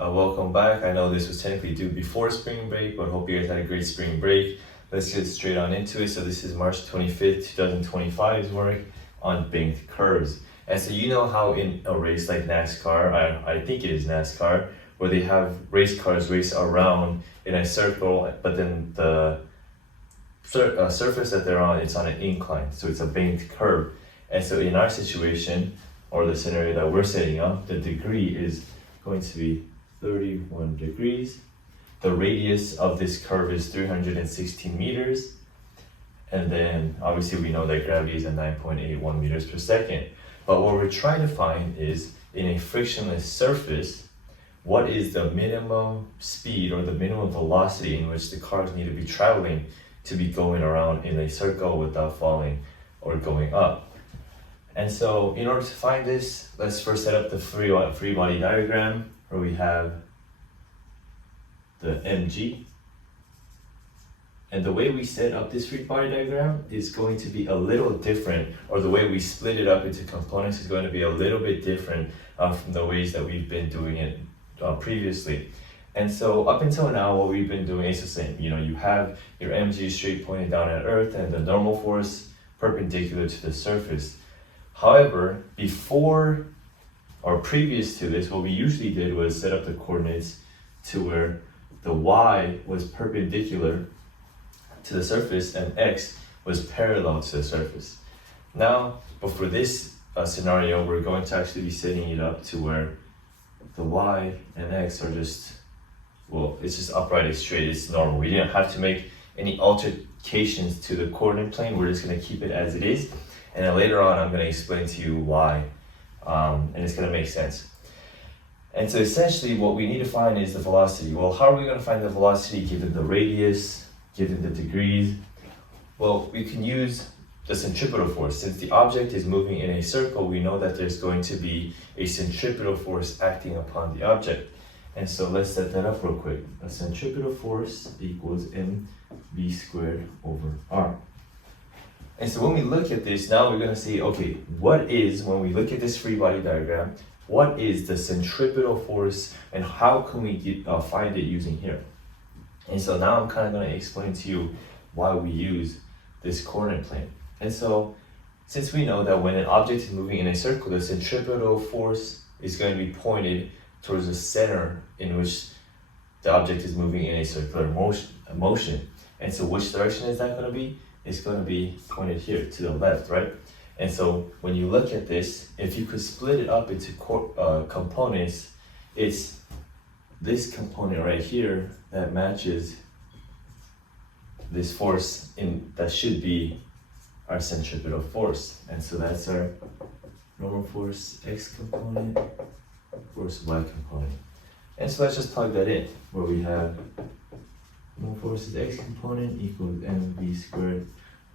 Welcome back. I know this was technically due before spring break, but hope you guys had a great spring break. Let's get straight on into it. So this is March 25th, 2025's work on banked curves. And so you know how in a race like NASCAR, I think it is NASCAR, where they have race cars race around in a circle, but then the surface that they're on, it's on an incline, so it's a banked curve. And so in our situation, or the scenario that we're setting up, the degree is going to be 31 degrees. The radius of this curve is 316 meters. And then obviously we know that gravity is at 9.81 meters per second. But what we're trying to find is, in a frictionless surface, what is the minimum speed or the minimum velocity in which the cars need to be traveling to be going around in a circle without falling or going up. And so in order to find this, let's first set up the free body diagram, where we have the mg. And the way we set up this free body diagram is going to be a little different, or the way we split it up into components is going to be a little bit different from the ways that we've been doing it previously. And so up until now, what we've been doing is the same. You know, you have your mg straight pointing down at Earth and the normal force perpendicular to the surface. However, before or previous to this, what we usually did was set up the coordinates to where the y was perpendicular to the surface and x was parallel to the surface. Now, but for this scenario, we're going to actually be setting it up to where the y and x are just, well, it's just upright, it's straight, it's normal. We didn't have to make any alterations to the coordinate plane. We're just going to keep it as it is. And then later on, I'm going to explain to you why, and it's going to make sense. And so essentially what we need to find is the velocity. Well, how are we going to find the velocity given the radius, given the degrees? Well, we can use the centripetal force. Since the object is moving in a circle, we know that there's going to be a centripetal force acting upon the object. And so let's set that up real quick. A centripetal force equals mv squared over r. And so when we look at this, now we're going to see, okay, what is, when we look at this free body diagram, what is the centripetal force and how can we find it using here? And so now I'm kind of going to explain to you why we use this coordinate plane. And so since we know that when an object is moving in a circle, the centripetal force is going to be pointed towards the center in which the object is moving in a circular motion. And so which direction is that going to be? It's going to be pointed here to the left, right? And so when you look at this, if you could split it up into components, it's this component right here that matches this force that should be our centripetal force. And so that's our normal force x component, force y component. And so let's just plug that in, where we have normal force is x component equals mv squared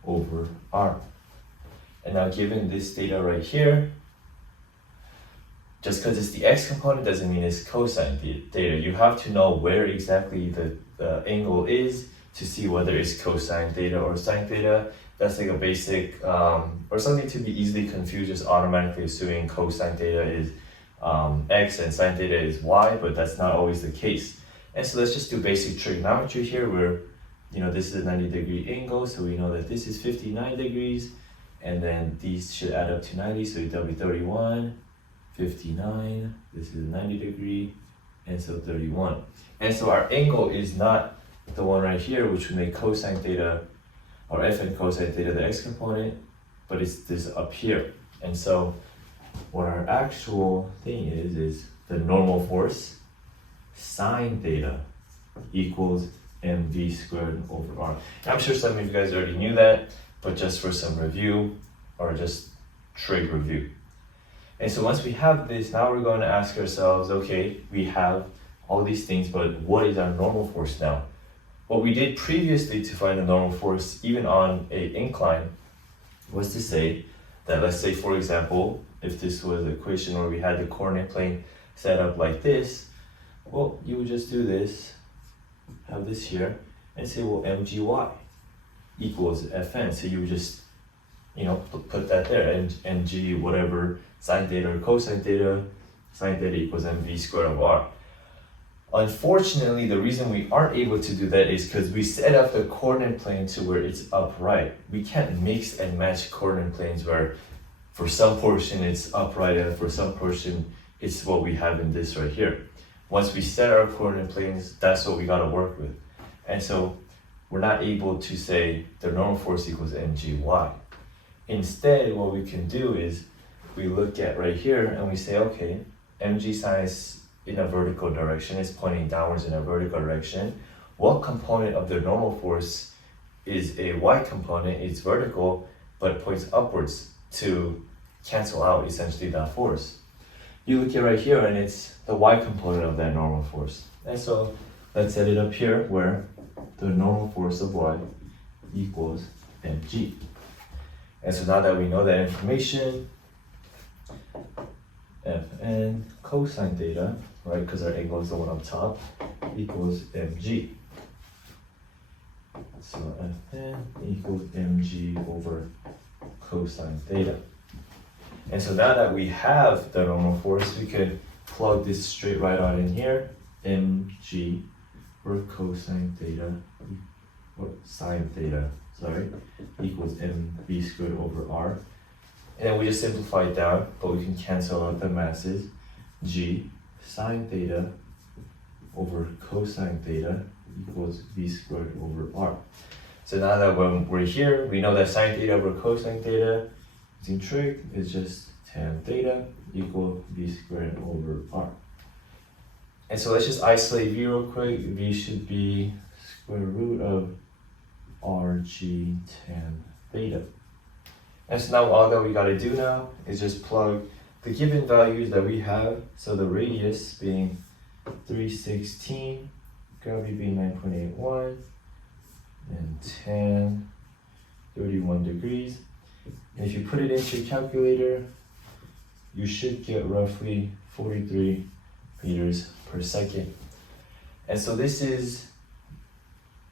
over r. And now given this data right here, just because it's the x component doesn't mean it's cosine theta. You have to know where exactly the angle is to see whether it's cosine theta or sine theta. That's like a basic, or something to be easily confused, just automatically assuming cosine theta is x and sine theta is y, but that's not always the case. And so let's just do basic trigonometry here, where, you know, this is a 90-degree angle, so we know that this is 59 degrees, and then these should add up to 90, so that'll be 31, 59, this is a 90-degree, and so 31. And so our angle is not the one right here, which would make cosine theta, or fn cosine theta, the x component, but it's this up here. And so what our actual thing is the normal force sine theta equals mv squared over r. I'm sure some of you guys already knew that, but just for some review, or just trig review. And so once we have this, now we're going to ask ourselves, okay, we have all these things, but what is our normal force now? What we did previously to find the normal force, even on an incline, was to say that, let's say, for example, if this was an equation where we had the coordinate plane set up like this, well, you would just do this, have this here, and say, well, mgy equals fn. So you would just, you know, put that there, and mg, whatever, sine theta or cosine theta, sine theta equals mv squared over r. Unfortunately, the reason we aren't able to do that is because we set up the coordinate plane to where it's upright. We can't mix and match coordinate planes where for some portion it's upright and for some portion it's what we have in this right here. Once we set our coordinate planes, that's what we gotta work with. And so we're not able to say the normal force equals mgy. Instead, what we can do is we look at right here and we say, okay, mg sine is in a vertical direction, it's pointing downwards in a vertical direction. What component of the normal force is a y component? It's vertical, but points upwards to cancel out essentially that force. You look at right here and it's the y component of that normal force. And so let's set it up here where the normal force of y equals mg. And so now that we know that information, Fn cosine theta, right, because our angle is the one up top, equals mg. So Fn equals mg over cosine theta. And so now that we have the normal force, we can plug this straight right out in here, mg over cosine theta, or sine theta, sorry, equals mv squared over r. And then we just simplify it down, but we can cancel out the masses. G sine theta over cosine theta equals v squared over r. So now that when we're here, we know that sine theta over cosine theta, using trig, is just tan theta equal v squared over r. And so let's just isolate v real quick. V should be square root of rg tan theta. And so now all that we gotta do now is just plug the given values that we have. So the radius being 316, gravity being 9.81, and tan 31 degrees. And if you put it into your calculator, you should get roughly 43 meters per second. And so this is,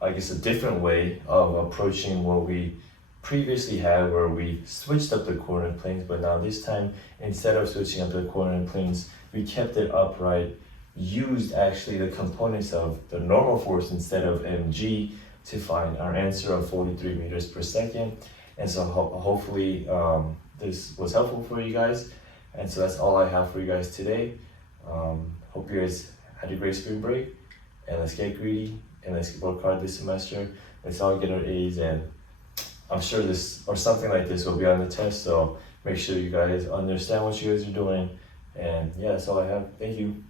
I guess, a different way of approaching what we previously had, where we switched up the coordinate planes, but now this time, instead of switching up the coordinate planes, we kept it upright, used actually the components of the normal force instead of mg to find our answer of 43 meters per second. And so hopefully this was helpful for you guys. And so that's all I have for you guys today. Hope you guys had a great spring break, and let's get greedy and let's work hard this semester. Let's all get our A's, and I'm sure this or something like this will be on the test, so make sure you guys understand what you guys are doing. And yeah, that's all I have. Thank you.